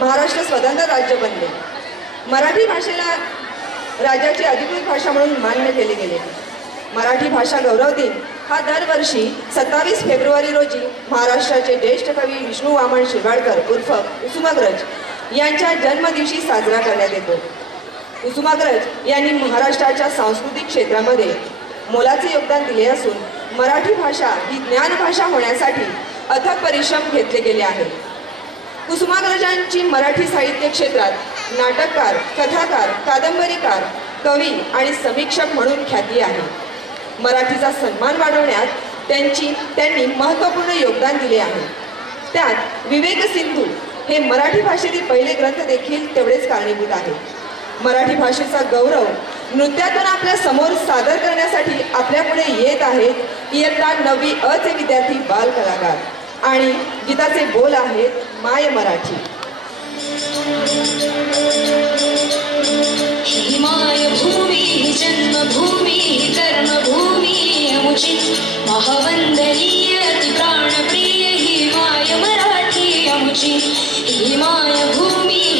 महाराष्ट्र स्वतंत्र राज्य बनले. मराठी भाषेला राज्याची अधिकृत भाषा म्हणून मान्य केले गेले. मराठी भाषा गौरव दिन हा दरवर्षी सत्तावीस फेब्रुवारी रोजी महाराष्ट्राचे ज्येष्ठ कवी विष्णू वामन शिरवाडकर उर्फ कुसुमाग्रज यांच्या जन्मदिवशी साजरा करण्यात येतो. कुसुमाग्रज यांनी महाराष्ट्राच्या सांस्कृतिक क्षेत्रामध्ये मोलाचे योगदान दिले असून मराठी भाषा ही ज्ञानभाषा होण्यासाठी अथक परिश्रम घेतले गेले आहेत. कुसुमाग्रजांची मराठी साहित्य क्षेत्रात नाटककार कथाकार कादंबरीकार कवी आणि समीक्षक म्हणून ख्याती आहे. मराठीचा सन्मान वाढवण्यात त्यांची त्यांनी महत्त्वपूर्ण योगदान दिले आहे. त्यात विवेक सिंधू हे मराठी भाषेतील पहिले ग्रंथ देखील तेवढेच कारणीभूत आहेत. मराठी भाषेचा गौरव नृत्यातून आपल्यासमोर सादर करण्यासाठी आपल्यापुढे येत आहेत इयत्ता नववी अचे विद्यार्थी बाल कलाकार आणि गीताचे बोल आहेत माय मराठी. ही मायभूमी ही जन्मभूमी कर्मभूमी अमुचित महावंदनीय प्राणप्रिय ही माय मराठी अमुचित ही माय भूमी